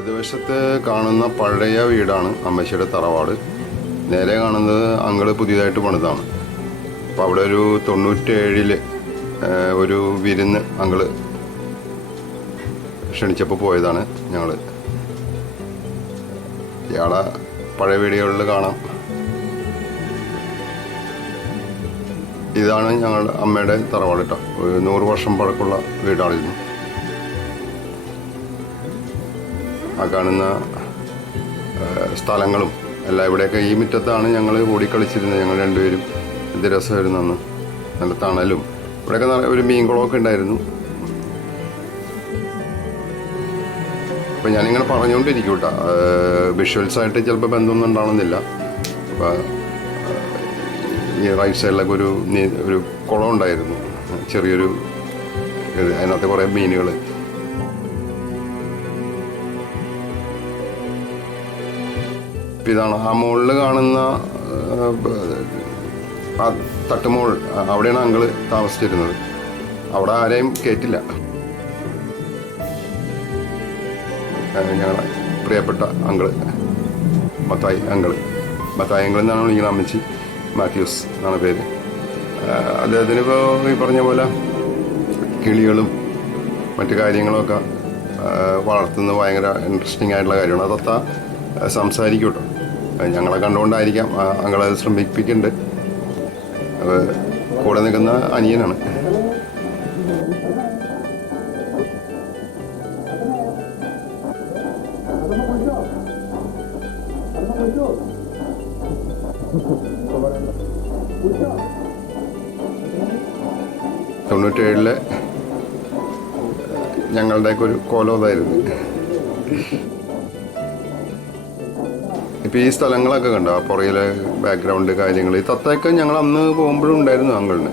ഇടതുവശത്ത് കാണുന്ന പഴയ വീടാണ് അമ്മച്ചിയുടെ തറവാട്. നേരെ കാണുന്നത് അങ്ങള് പുതിയതായിട്ട് പണിതാണ്. അപ്പോൾ അവിടെ ഒരു 97 ഒരു വിരുന്ന് അങ്ങള് ക്ഷണിച്ചപ്പോൾ പോയതാണ് ഞങ്ങൾ. ഇയാളെ പഴയ വീടുകളിൽ കാണാം. ഇതാണ് ഞങ്ങളുടെ അമ്മയുടെ തറവാട് കേട്ടോ. ഒരു 100 വർഷം പഴക്കമുള്ള വീടാണിരുന്നു. ആ കാണുന്ന സ്ഥലങ്ങളും എല്ലാം ഇവിടെയൊക്കെ ഈ മുറ്റത്താണ് ഞങ്ങൾ ഓടിക്കളിച്ചിരുന്നത്. ഞങ്ങൾ രണ്ടുപേരും എന്ത് രസമായിരുന്നു അന്ന്. നല്ല തണലും ഇവിടെയൊക്കെ ഒരു മീൻകുളമൊക്കെ ഉണ്ടായിരുന്നു. അപ്പം ഞാനിങ്ങനെ പറഞ്ഞുകൊണ്ടിരിക്കും കേട്ടോ. വിഷ്വൽസായിട്ട് ചിലപ്പോൾ ബന്ധമൊന്നും ഉണ്ടാവണമെന്നില്ല. അപ്പോൾ ഈ റൈറ്റ് സൈഡിലൊക്കെ ഒരു കുളം ഉണ്ടായിരുന്നു, ചെറിയൊരു അതിനകത്ത് കുറേ മീനുകൾ. ഇതാണ് ആ മുകളിൽ കാണുന്ന ആ തട്ടുമോൾ, അവിടെയാണ് അങ്കിള് താമസിച്ചിരുന്നത്. അവിടെ ആരെയും കയറ്റില്ല. ഞങ്ങളെ പ്രിയപ്പെട്ട അങ്കിള് മത്തായി അങ്കിൾ എന്നാണ് വിളിക്കുന്നത്. അമ്മച്ചി മാത്യൂസ് എന്നാണ് പേര്. അദ്ദേഹത്തിനിപ്പോൾ ഈ പറഞ്ഞ പോലെ കിളികളും മറ്റു കാര്യങ്ങളൊക്കെ വളർത്തുന്നത് ഭയങ്കര ഇൻട്രസ്റ്റിംഗ് ആയിട്ടുള്ള കാര്യമാണ്. അതൊക്കെ സംസാരിക്കും കേട്ടോ. ഞങ്ങളെ കണ്ടുകൊണ്ടായിരിക്കാം അങ്ങളത് ശ്രമിപ്പിക്കുന്നുണ്ട്. കൂടെ നിൽക്കുന്ന അനിയനാണ്. തൊണ്ണൂറ്റേഴിലെ ഞങ്ങളുടെയൊക്കെ ഒരു കോലോതായിരുന്നു. ഇപ്പോൾ ഈ സ്ഥലങ്ങളൊക്കെ കണ്ടോ, ആ പുറയിലെ ബാക്ക്ഗ്രൗണ്ട് കാര്യങ്ങൾ. ഈ തത്തയൊക്കെ ഞങ്ങൾ അന്ന് പോകുമ്പോഴും ഉണ്ടായിരുന്നു അങ്കിളിന്.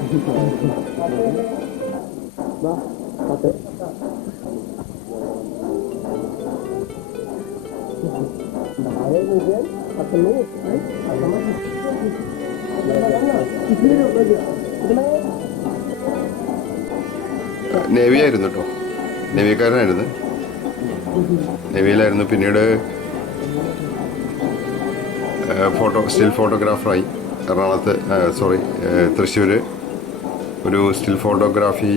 നേവി ആയിരുന്നു കേട്ടോ, നേവിക്കാരനായിരുന്നു, നേവിയിലായിരുന്നു. പിന്നീട് സ്റ്റിൽ ഫോട്ടോഗ്രാഫറായി എറണാകുളത്ത്, തൃശ്ശൂർ ഒരു സ്റ്റിൽ ഫോട്ടോഗ്രാഫി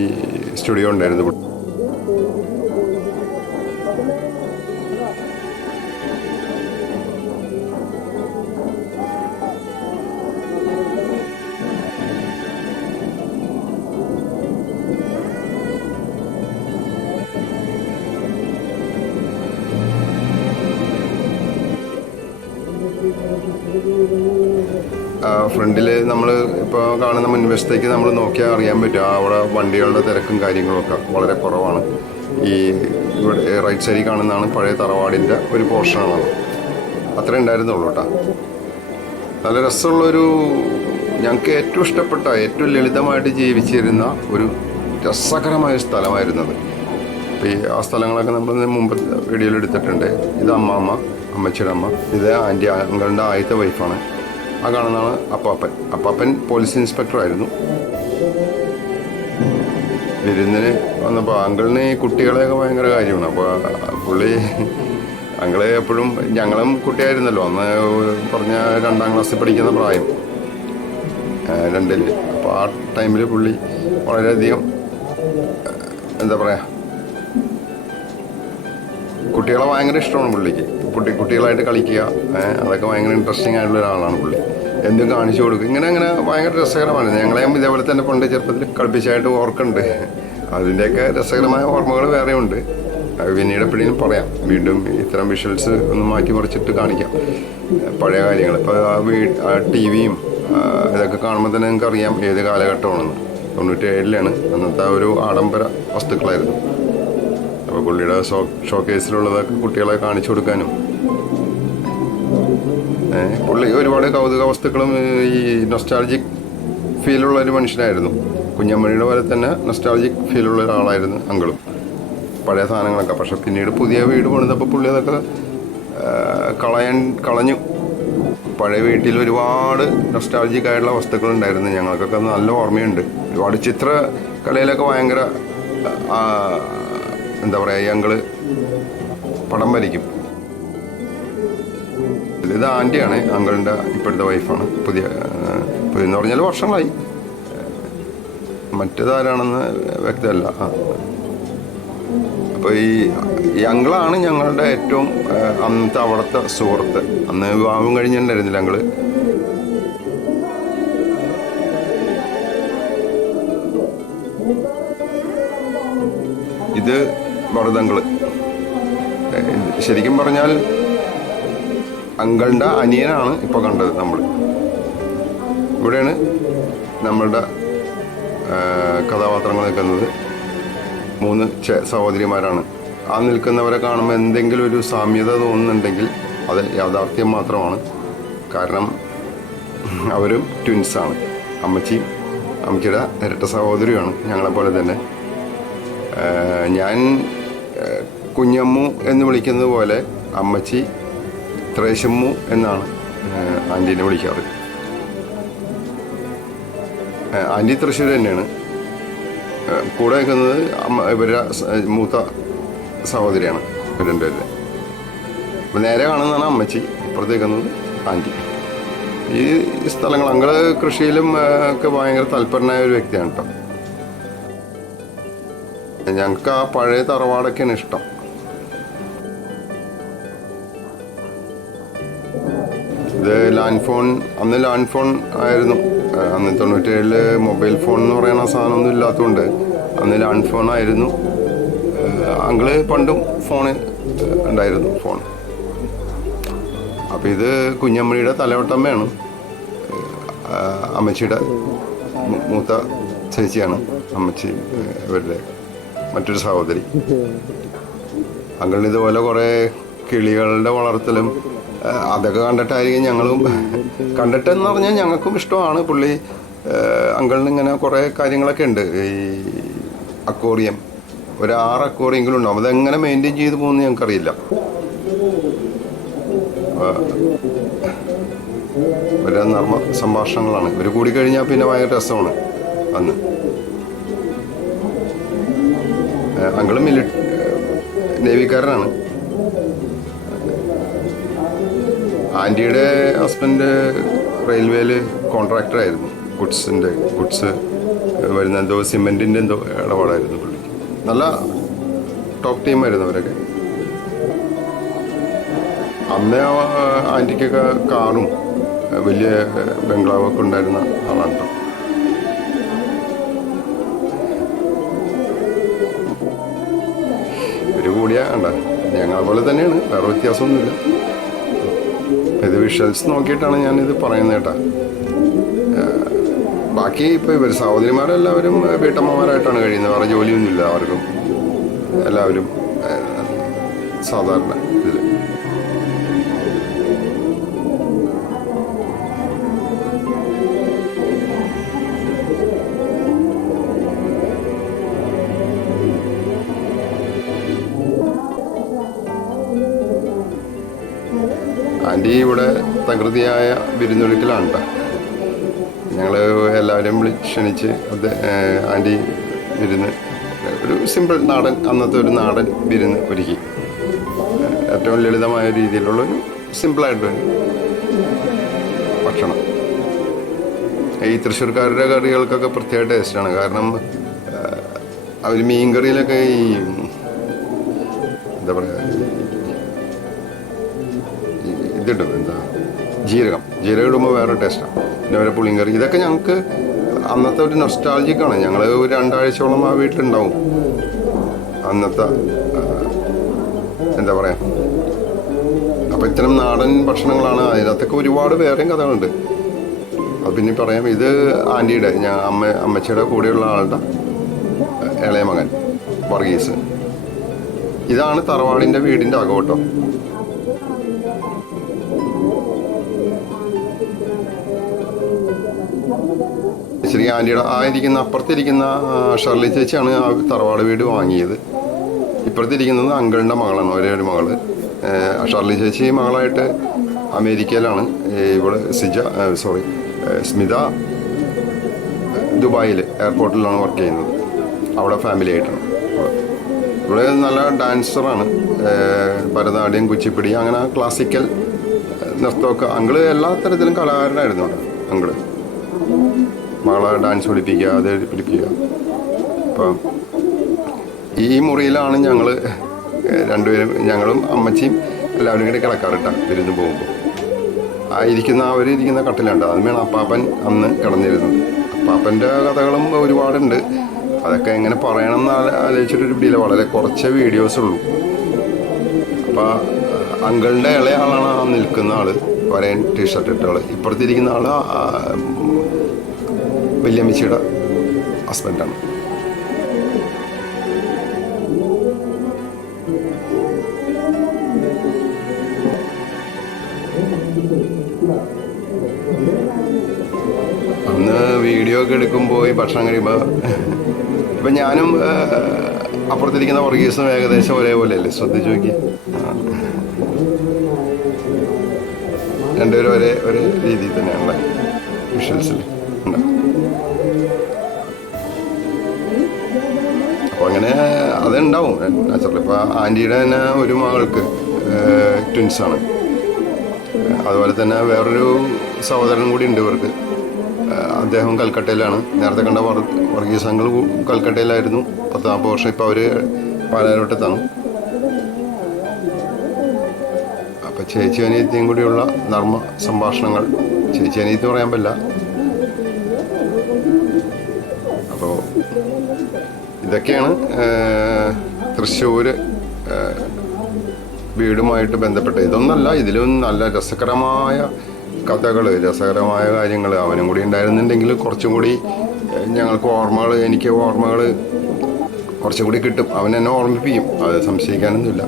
സ്റ്റുഡിയോ ഉണ്ടായിരുന്നു. ഫ്രണ്ടിൽ നമ്മൾ ഇപ്പോൾ കാണുന്ന മുൻവശത്തേക്ക് നമ്മൾ നോക്കിയാൽ അറിയാൻ പറ്റും അവിടെ വണ്ടികളുടെ തിരക്കും കാര്യങ്ങളൊക്കെ വളരെ കുറവാണ്. ഈ ഇവിടെ റൈറ്റ് സൈഡിൽ കാണുന്നതാണ് പഴയ തറവാടിൻ്റെ ഒരു പോർഷനാണ്. അത്രേ ഉണ്ടായിരുന്നുള്ളൂ കേട്ടോ. നല്ല രസമുള്ളൊരു, ഞങ്ങൾക്ക് ഏറ്റവും ഇഷ്ടപ്പെട്ട, ഏറ്റവും ലളിതമായിട്ട് ജീവിച്ചിരുന്ന ഒരു രസകരമായ സ്ഥലമായിരുന്നത്. അപ്പോൾ ഈ ആ സ്ഥലങ്ങളൊക്കെ നമ്മൾ മുമ്പ് വീഡിയോയിൽ എടുത്തിട്ടുണ്ട്. ഇത് അമ്മച്ചിയുടെ അമ്മ. ഇത് ആൻറ്റി അങ്കിളിൻ്റെ ആദ്യത്തെ വൈഫാണ്. ആ കാണുന്നതാണ് അപ്പാപ്പൻ പോലീസ് ഇൻസ്പെക്ടറായിരുന്നു. വിരുന്നിന് വന്നപ്പോൾ അങ്കിളിന് ഈ കുട്ടികളെയൊക്കെ ഭയങ്കര കാര്യമാണ്. അപ്പോൾ പുള്ളി അങ്കിള് എപ്പോഴും, ഞങ്ങളും കുട്ടിയായിരുന്നല്ലോ അന്ന്, പറഞ്ഞ 2ാം ക്ലാസ്സിൽ പഠിക്കുന്ന പ്രായം, 2ൽ. അപ്പോൾ ആ ടൈമിൽ പുള്ളി വളരെയധികം എന്താ പറയുക, കുട്ടികളെ ഭയങ്കര ഇഷ്ടമാണ് പുള്ളിക്ക്. കുട്ടികളായിട്ട് കളിക്കുക, അതൊക്കെ ഭയങ്കര ഇൻട്രസ്റ്റിംഗ് ആയിട്ടുള്ള ഒരാളാണ് പുള്ളി. എന്തും കാണിച്ചു കൊടുക്കും. ഇങ്ങനെ ഭയങ്കര രസകരമാണ്. ഞങ്ങളെയും ഇതേപോലെ തന്നെ പണ്ട് ചെറുപ്പത്തിൽ കളിപ്പിച്ചായിട്ട് ഓർക്കുന്നുണ്ട്. അതിൻ്റെയൊക്കെ രസകരമായ ഓർമ്മകൾ വേറെയുണ്ട്. പിന്നീട് എപ്പോഴും പറയാം. വീണ്ടും ഇത്തരം വിഷ്വൽസ് ഒന്ന് മാറ്റി മറിച്ചിട്ട് കാണിക്കാം പഴയ കാര്യങ്ങൾ. ഇപ്പോൾ ആ ടി-വിയും ഇതൊക്കെ കാണുമ്പോൾ തന്നെ നിങ്ങൾക്ക് അറിയാം ഏത് കാലഘട്ടമാണെന്ന്. 97ലാണ്. അന്നത്തെ ഒരു ആഡംബര വസ്തുക്കളായിരുന്നു. അപ്പോൾ പുള്ളിയുടെ ഷോക്കേസിലുള്ളതൊക്കെ കുട്ടികളെ കാണിച്ചു കൊടുക്കാനും, പുള്ളി ഒരുപാട് കൗതുക വസ്തുക്കളും ഈ നൊസ്റ്റാൾജിക് ഫീലുള്ള ഒരു മനുഷ്യനായിരുന്നു. കുഞ്ഞമ്മണിയുടെ പോലെ തന്നെ നൊസ്റ്റാൾജിക് ഫീലുള്ള ഒരാളായിരുന്നു അങ്കിളും. പഴയ സാധനങ്ങളൊക്കെ. പക്ഷെ പിന്നീട് പുതിയ വീട് പണിതപ്പോൾ പുള്ളി അതൊക്കെ കളഞ്ഞു. പഴയ വീട്ടിൽ ഒരുപാട് നൊസ്റ്റാൾജിക് ആയിട്ടുള്ള വസ്തുക്കളുണ്ടായിരുന്നു. ഞങ്ങൾക്കൊക്കെ നല്ല ഓർമ്മയുണ്ട്. ഒരുപാട് ചിത്രകലയിലൊക്കെ ഭയങ്കര എന്താ പറയുക, ഈ അങ്കിള് പടം വരയ്ക്കും. മനസ്സിലായില്ല. ഇത് ആൻറ്റിയാണ്, അങ്കിളിൻ്റെ ഇപ്പോഴത്തെ വൈഫാണ്. പുതിയെന്ന് പറഞ്ഞാൽ വർഷങ്ങളായി. മറ്റേതാരാണെന്ന് വ്യക്തമല്ല. അപ്പോൾ ഈ അങ്കിളാണ് ഞങ്ങളുടെ ഏറ്റവും അന്നത്തെ അവിടുത്തെ സുഹൃത്ത്. അന്ന് വിവാഹം കഴിഞ്ഞിട്ടുണ്ടായിരുന്നില്ല അങ്കിള്. ഇത് ഭരതങ്കിള്. ശരിക്കും പറഞ്ഞാൽ അങ്കിളിൻ്റെ അനിയനാണ് ഇപ്പോൾ കണ്ടത് നമ്മൾ. ഇവിടെയാണ് നമ്മളുടെ കഥാപാത്രങ്ങൾ നിൽക്കുന്നത്. 3 സഹോദരിമാരാണ്. ആ നിൽക്കുന്നവരെ കാണുമ്പോൾ എന്തെങ്കിലും ഒരു സാമ്യത തോന്നുന്നുണ്ടെങ്കിൽ അത് യാഥാർത്ഥ്യം മാത്രമാണ്. കാരണം അവരും ട്വിൻസാണ്. അമ്മച്ചിയുടെ ഇരട്ട സഹോദരിയാണ്, ഞങ്ങളെപ്പോലെ തന്നെ. ഞാൻ കുഞ്ഞമ്മു എന്ന് വിളിക്കുന്നത് പോലെ അമ്മച്ചി ത്രേശമ്മു എന്നാണ് ആൻറ്റീനെ വിളിക്കാറ്. ആൻറ്റി തൃശ്ശൂർ തന്നെയാണ്. കൂടെ നിൽക്കുന്നത് ഇവരുടെ മൂത്ത സഹോദരിയാണ്. രണ്ടുപേരുടെ. അപ്പം നേരെ കാണുന്നതാണ് അമ്മച്ചി, ഇപ്പുറത്ത് നിൽക്കുന്നത് ആൻറ്റി. ഈ സ്ഥലങ്ങൾ അങ്ങള് കൃഷിയിലും ഒക്കെ ഭയങ്കര താല്പര്യനായ ഒരു വ്യക്തിയാണ് കേട്ടോ. ഞങ്ങൾക്ക് ആ പഴയ തറവാടൊക്കെയാണ് ഇഷ്ടം. ഇത് ലാൻഡ് ഫോൺ, അന്ന് ലാൻഡ് ഫോൺ ആയിരുന്നു. അന്ന് 97 മൊബൈൽ ഫോൺ എന്ന് പറയുന്ന സാധനമൊന്നും ഇല്ലാത്തതുകൊണ്ട് അന്ന് ലാൻഡ് ഫോൺ ആയിരുന്നു. അങ്കിള് പണ്ടും ഫോണ് ഉണ്ടായിരുന്നു, ഫോൺ. അപ്പം ഇത് കുഞ്ഞമ്മണിയുടെ തലവട്ടമ്മയാണ്. അമ്മച്ചിയുടെ മൂത്ത ചേച്ചിയാണ് അമ്മച്ചി, ഇവരുടെ മറ്റൊരു സഹോദരി. അങ്കിളിന് ഇതുപോലെ കുറേ കിളികളുടെ വളർത്തലും അതൊക്കെ കണ്ടിട്ടായിരിക്കും ഞങ്ങളും കണ്ടിട്ടെന്ന് പറഞ്ഞാൽ ഞങ്ങൾക്കും ഇഷ്ടമാണ്. പുള്ളി അങ്കിളിന് ഇങ്ങനെ കുറേ കാര്യങ്ങളൊക്കെ ഉണ്ട്. ഈ അക്വേറിയം, ഒരു 6 അക്വേറിയെങ്കിലും ഉണ്ടാവും. അതെങ്ങനെ മെയിൻറ്റെയിൻ ചെയ്ത് പോകുന്നത് ഞങ്ങൾക്കറിയില്ല. ഒരു നർമ്മ സംഭാഷണങ്ങളാണ്. ഇവർ കൂടിക്കഴിഞ്ഞാൽ പിന്നെ ഭയങ്കര രസമാണ്. അന്ന് അങ്കിളും നേവിക്കാരനാണ്. ആൻറ്റിയുടെ ഹസ്ബൻഡ് റെയിൽവേയിൽ കോൺട്രാക്ടറായിരുന്നു. ഗുഡ്സ് വരുന്ന എന്തോ സിമെൻറ്റിൻ്റെ എന്തോ ഇടപാടായിരുന്നു പുള്ളി. നല്ല ടോപ്പ് ടീമായിരുന്നു അവരൊക്കെ. അന്ന് ആൻറ്റിക്കൊക്കെ കാറും വലിയ ബംഗ്ലാവൊക്കെ ഉണ്ടായിരുന്ന ആളാണ് കേട്ടോ. ഇവർ കൂടിയാ കണ്ട ഞങ്ങളെ പോലെ തന്നെയാണ്, വേറെ വ്യത്യാസമൊന്നുമില്ല. ഇത് വിഷ്വൽസ് നോക്കിയിട്ടാണ് ഞാനിത് പറയുന്നത് കേട്ടോ. ബാക്കി ഇപ്പോൾ ഇവർ സഹോദരിമാരെല്ലാവരും വീട്ടമ്മമാരായിട്ടാണ് കഴിയുന്നത്. വേറെ ജോലിയൊന്നുമില്ല ആർക്കും. എല്ലാവരും സാധാരണ ഇതിൽ. ആൻറ്റി ഇവിടെ തകൃതിയായ വിരുന്നൊരുക്കലാണ് കേട്ടോ. ഞങ്ങൾ എല്ലാവരും ക്ഷണിച്ച് ആൻറ്റി വിരുന്ന്, ഒരു സിമ്പിൾ നാടൻ, അന്നത്തെ ഒരു നാടൻ വിരുന്ന് ഒരുക്കി. ഏറ്റവും ലളിതമായ രീതിയിലുള്ളൊരു സിമ്പിളായിട്ടൊരു ഭക്ഷണം. ഈ തൃശ്ശൂർക്കാരുടെ കറികൾക്കൊക്കെ പ്രത്യേക ടേസ്റ്റാണ്. കാരണം അവർ മീൻ കറിയിലൊക്കെ ഈ എന്താ പറയുക, ഇതിടും, എന്താ ജീരകം ഇടുമ്പോൾ വേറെ ടേസ്റ്റാണ്. പിന്നെ അവരെ പുളിങ്കറി, ഇതൊക്കെ ഞങ്ങൾക്ക് അന്നത്തെ ഒരു നൊസ്റ്റാൾജിക്കാണ്. ഞങ്ങൾ ഒരു 2 ആഴ്ചയോളം ആ വീട്ടിലുണ്ടാവും. അന്നത്തെ എന്താ പറയുക, അപ്പം ഇത്തരം നാടൻ ഭക്ഷണങ്ങളാണ്. അതിനകത്തൊക്കെ ഒരുപാട് വേറെയും കഥകളുണ്ട്. അത് പിന്നെ പറയാം. ഇത് ആൻറ്റിയുടെ, അമ്മച്ചിയുടെ കൂടെയുള്ള ആളുടെ ഇളയ മകൻ വർഗീസ്. ഇതാണ് തറവാടിൻ്റെ വീടിൻ്റെ അകോട്ടോ. ശ്രീ ആൻറ്റിയുടെ അപ്പുറത്തിരിക്കുന്ന ഷർലി ചേച്ചിയാണ് ആ തറവാട് വീട് വാങ്ങിയത്. ഇപ്പുറത്തിരിക്കുന്നത് അങ്കിളിൻ്റെ മകളാണ്, ഒരേ ഒരു മകള്. ഷർലി ചേച്ചി മകളായിട്ട് അമേരിക്കയിലാണ്. ഇവിടെ സ്മിത ദുബായിൽ എയർപോർട്ടിലാണ് വർക്ക് ചെയ്യുന്നത്. അവിടെ ഫാമിലി ആയിട്ടാണ്. ഇവിടെ നല്ല ഡാൻസറാണ്. ഭരതനാട്യം, കുച്ചിപ്പിടി, അങ്ങനെ ക്ലാസിക്കൽ നൃത്തമൊക്കെ അങ്കിള് എല്ലാ തരത്തിലും കലാകാരനായിരുന്നു അവിടെ അങ്കിള്. മകളെ ഡാൻസ് പഠിപ്പിക്കുക, അത് പഠിപ്പിക്കുക. അപ്പം ഈ മുറിയിലാണ് ഞങ്ങൾ രണ്ടുപേരും, ഞങ്ങളും അമ്മച്ചിയും എല്ലാവരും കൂടി കിടക്കാറിട്ടാ വിരുന്ന് പോകുമ്പോൾ. അവരിയ്ക്കുന്ന കട്ടിലുണ്ട്, അതുമാണ് അപ്പാപ്പൻ അന്ന് കിടന്നിരുന്നത്. അപ്പാപ്പൻ്റെ കഥകളും ഒരുപാടുണ്ട്. അതൊക്കെ എങ്ങനെ പറയണം എന്ന് ആലോചിച്ചിട്ടൊരു പിടിയില്ല. വളരെ കുറച്ച് വീഡിയോസ് ഉള്ളൂ. അപ്പോൾ അങ്കിളിൻ്റെ ഇളയ ആളാണ് ആ നിൽക്കുന്ന ആൾ, വരയൻ ടീഷർട്ട് ഇട്ട ആൾ. ഇപ്പുറത്തിരിക്കുന്ന ആൾ വല്യമ്മച്ചിയുടെ ഹസ്ബൻഡാണ്. അന്ന് വീഡിയോ ഒക്കെ എടുക്കുമ്പോൾ ഈ ഭക്ഷണം കഴിയുമ്പോൾ ഇപ്പം ഞാനും അപ്പുറത്തിരിക്കുന്ന വർഗീസും ഏകദേശം ഒരേപോലെ അല്ലേ, ശ്രദ്ധിച്ചു നോക്കി. രണ്ടുപേരും ഒരേ രീതിയിൽ തന്നെയാണ് വിഷ്വൽസിൽ ഉണ്ട്. അപ്പോൾ അങ്ങനെ അതുണ്ടാവും നാച്ചുറലി. ഇപ്പോൾ ആൻറ്റിയുടെ തന്നെ ഒരു മകൾക്ക് ട്വിൻസാണ്. അതുപോലെ തന്നെ വേറൊരു സഹോദരൻ കൂടി ഉണ്ട് ഇവർക്ക്. അദ്ദേഹം കൽക്കട്ടയിലാണ്. നേരത്തെ കണ്ട വർഗീസ് അങ്കിൾ കൽക്കട്ടയിലായിരുന്നു 10-40 വർഷം. ഇപ്പോൾ അവർ പാലാരോട്ടത്താണ്. അപ്പോൾ ചേച്ചി അനിയത്തിയും കൂടിയുള്ള നർമ്മ സംഭാഷണങ്ങൾ. ചേച്ചി അനിയത്തി പറയാൻ പറ്റില്ല. അപ്പോൾ ഇതൊക്കെയാണ് തൃശ്ശൂർ വീടുമായിട്ട് ബന്ധപ്പെട്ട. ഇതൊന്നല്ല, ഇതിലും നല്ല രസകരമായ കഥകൾ, രസകരമായ കാര്യങ്ങൾ. അവനും കൂടി ഉണ്ടായിരുന്നുണ്ടെങ്കിൽ കുറച്ചും കൂടി ഞങ്ങൾക്ക് ഓർമ്മകൾ, എനിക്ക് ഓർമ്മകൾ കുറച്ചും കൂടി കിട്ടും. അവൻ എന്നെ ഓർമ്മിപ്പിക്കും, അത് സംശയിക്കാനൊന്നുമില്ല.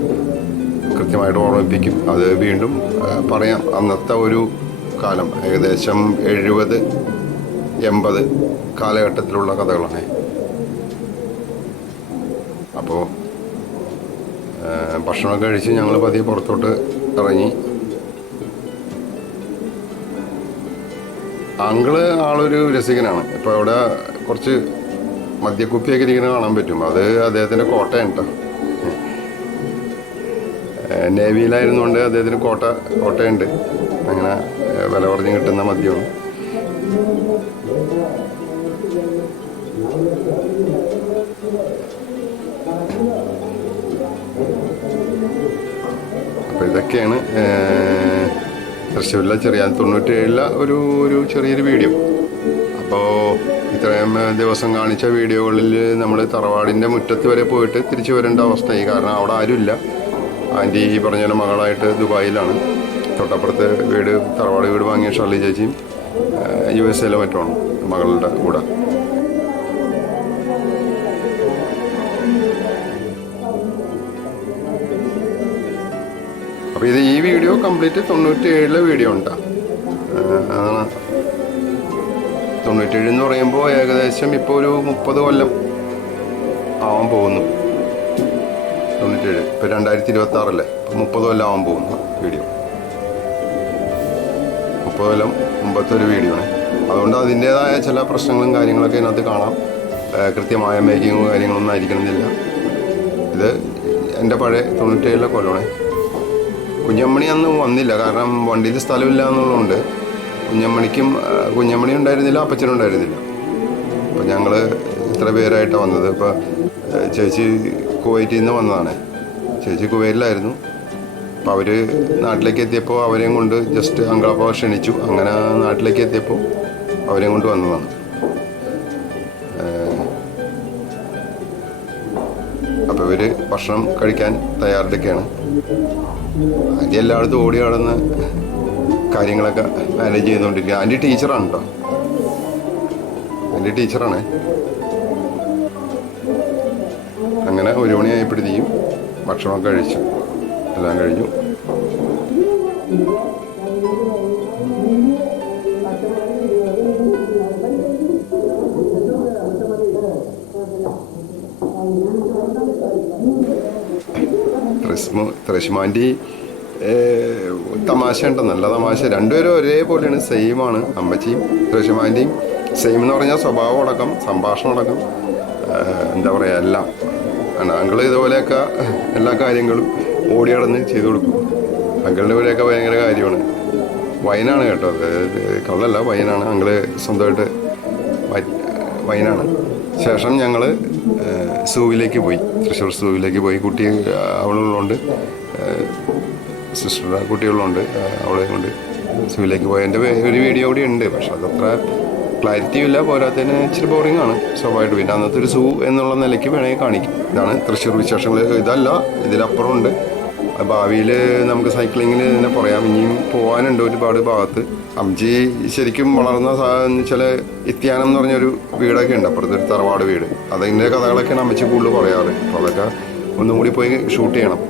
കൃത്യമായിട്ട് ഓർമ്മിപ്പിക്കും. അത് വീണ്ടും പറയാം. അന്നത്തെ ഒരു കാലം ഏകദേശം 70-80 കാലഘട്ടത്തിലുള്ള കഥകളാണ്. അപ്പോൾ ഭക്ഷണമൊക്കെ കഴിച്ച് ഞങ്ങൾ പതിയെ പുറത്തോട്ട് ഇറങ്ങി. അങ്കിള് ആളൊരു രസികനാണ്. ഇപ്പോൾ അവിടെ കുറച്ച് മദ്യക്കുപ്പിയൊക്കെ ഇരിക്കുന്നത് കാണാൻ പറ്റും. അത് അദ്ദേഹത്തിൻ്റെ കോട്ടയാണ് കേട്ടോ. നേവിയിലായിരുന്നുകൊണ്ട് അദ്ദേഹത്തിന് കോട്ടയുണ്ട്. അങ്ങനെ വില കുറഞ്ഞ് കിട്ടുന്ന മദ്യമാണ്. അപ്പോൾ ഇതൊക്കെയാണ് തൃശ്ശൂരിലെ 97-ലെ ഒരു ചെറിയൊരു വീഡിയോ. അപ്പോൾ ഇത്രയും ദിവസം കാണിച്ച വീഡിയോകളിൽ നമ്മൾ തറവാടിൻ്റെ മുറ്റത്ത് വരെ പോയിട്ട് തിരിച്ചു വരേണ്ട അവസ്ഥയായി. കാരണം അവിടെ ആരുമില്ല. ആൻറ്റി ഈ പറഞ്ഞ മകളായിട്ട് ദുബായിലാണ്. തൊട്ടപ്പുറത്ത് തറവാട് വീട് വാങ്ങിയ ഷർലി ചേച്ചിയും USA മറ്റുമാണ് മകളുടെ കൂടെ. അപ്പോൾ ഈ വീഡിയോ കംപ്ലീറ്റ് 97-ലെ വീഡിയോ ഉണ്ടാ. അതാണ് 97 എന്ന് പറയുമ്പോൾ ഏകദേശം ഇപ്പോൾ ഒരു 30 കൊല്ലം ആവാൻ പോകുന്നു. 97 ഇപ്പോൾ 2026 30 കൊല്ലം ആവാൻ പോകുന്നു വീഡിയോ. 30 കൊല്ലം മുമ്പത്തെ ഒരു വീഡിയോ ആണ്. അതുകൊണ്ട് അതിൻ്റേതായ ചില പ്രശ്നങ്ങളും കാര്യങ്ങളൊക്കെ ഇതിനകത്ത് കാണാം. കൃത്യമായ മേക്കിങ്ങും കാര്യങ്ങളൊന്നും ആയിരിക്കണമെന്നില്ല. ഇത് എൻ്റെ പഴയ 97-ലെ കൊല്ലമാണ്. കുഞ്ഞമ്മണി അന്ന് വന്നില്ല, കാരണം വണ്ടിയിൽ സ്ഥലമില്ല എന്നുള്ളതുകൊണ്ട്. കുഞ്ഞമ്മണി ഉണ്ടായിരുന്നില്ല, അപ്പച്ചനും ഉണ്ടായിരുന്നില്ല. അപ്പോൾ ഞങ്ങൾ ഇത്ര പേരായിട്ടാണ് വന്നത്. ഇപ്പോൾ ചേച്ചി കുവൈറ്റിൽ നിന്ന് വന്നതാണ്. ചേച്ചി കുവൈറ്റിലായിരുന്നു. അപ്പോൾ അവർ നാട്ടിലേക്ക് എത്തിയപ്പോൾ അവരെയും കൊണ്ട് ജസ്റ്റ് അങ്കളപ്പ ക്ഷണിച്ചു. അങ്ങനെ നാട്ടിലേക്ക് എത്തിയപ്പോൾ അവരെയും കൊണ്ട് വന്നതാണ്. അപ്പോൾ ഇവർ ഭക്ഷണം കഴിക്കാൻ തയ്യാറെടുക്കുകയാണ്. ആൻറ്റി എല്ലായിടത്തും ഓടി നടന്ന് കാര്യങ്ങളൊക്കെ മാനേജ് ചെയ്തുകൊണ്ടിരിക്കുക. ആൻറ്റി ടീച്ചറാണ് കേട്ടോ. ആൻറ്റി ടീച്ചറാണ്. അങ്ങനെ 1 മണിയായപ്പോഴത്തേക്കും ഭക്ഷണമൊക്കെ കഴിച്ചു. എല്ലാം കഴിഞ്ഞു. ത്രശ്മാൻറ്റി തമാശ ഉണ്ട്, നല്ല തമാശ. രണ്ടുപേരും ഒരേപോലെയാണ്, സെയിമാണ്. അമ്മച്ചിയും ത്രശ്മാൻറ്റിയും സെയിം എന്ന് പറഞ്ഞാൽ സ്വഭാവം അടക്കം, സംഭാഷണം അടക്കം, എന്താ പറയുക, എല്ലാം. അങ്കിള് ഇതുപോലെയൊക്കെ എല്ലാ കാര്യങ്ങളും ഓടി നടന്ന് ചെയ്തു കൊടുക്കും. അങ്കിളിൻ്റെ പോലെയൊക്കെ ഭയങ്കര കാര്യമാണ്. വൈനാണ് കേട്ടോ, അത് കള്ളല്ല, വൈനാണ്. ഞങ്ങള് സ്വന്തമായിട്ട് വൈനാണ്. ശേഷം ഞങ്ങൾ സൂവിലേക്ക് പോയി, തൃശ്ശൂർ സൂവിലേക്ക് പോയി. കുട്ടി അവളുള്ളതുകൊണ്ട്, സിസ്റ്ററുടെ കുട്ടികളുണ്ട്, അവളെ കൊണ്ട് സൂവിലേക്ക് പോയി. എൻ്റെ ഒരു വീഡിയോ കൂടി ഉണ്ട്, പക്ഷെ അതത്ര ക്ലാരിറ്റിയും ഇല്ല, പോരാത്തതിന് ഇച്ചിരി ബോറിംഗ് ആണ് സ്വാഭാവികമായിട്ട്. പിന്നെ അന്നത്തെ ഒരു സൂ എന്നുള്ള നിലയ്ക്ക് വേണമെങ്കിൽ കാണിക്കും. ഇതാണ് തൃശ്ശൂർ വിശേഷങ്ങൾ. ഇതല്ല, ഇതിലപ്പുറം ഉണ്ട്. ഭാവിയിൽ നമുക്ക് സൈക്ലിങ്ങിന് തന്നെ പറയാം. ഇനിയും പോകാനുണ്ട് ഒരുപാട് ഭാഗത്ത്. അംജി ശരിക്കും വളർന്ന ചില ഇത്യാനം എന്ന് പറഞ്ഞൊരു വീടൊക്കെ ഉണ്ട് അപ്പുറത്ത്, ഒരു തറവാട് വീട്. അതിൻ്റെ കഥകളൊക്കെയാണ് അമ്മച്ചി കൂടുതൽ പറയാറ്. അപ്പോൾ അതൊക്കെ ഒന്നും കൂടി പോയി ഷൂട്ട് ചെയ്യണം.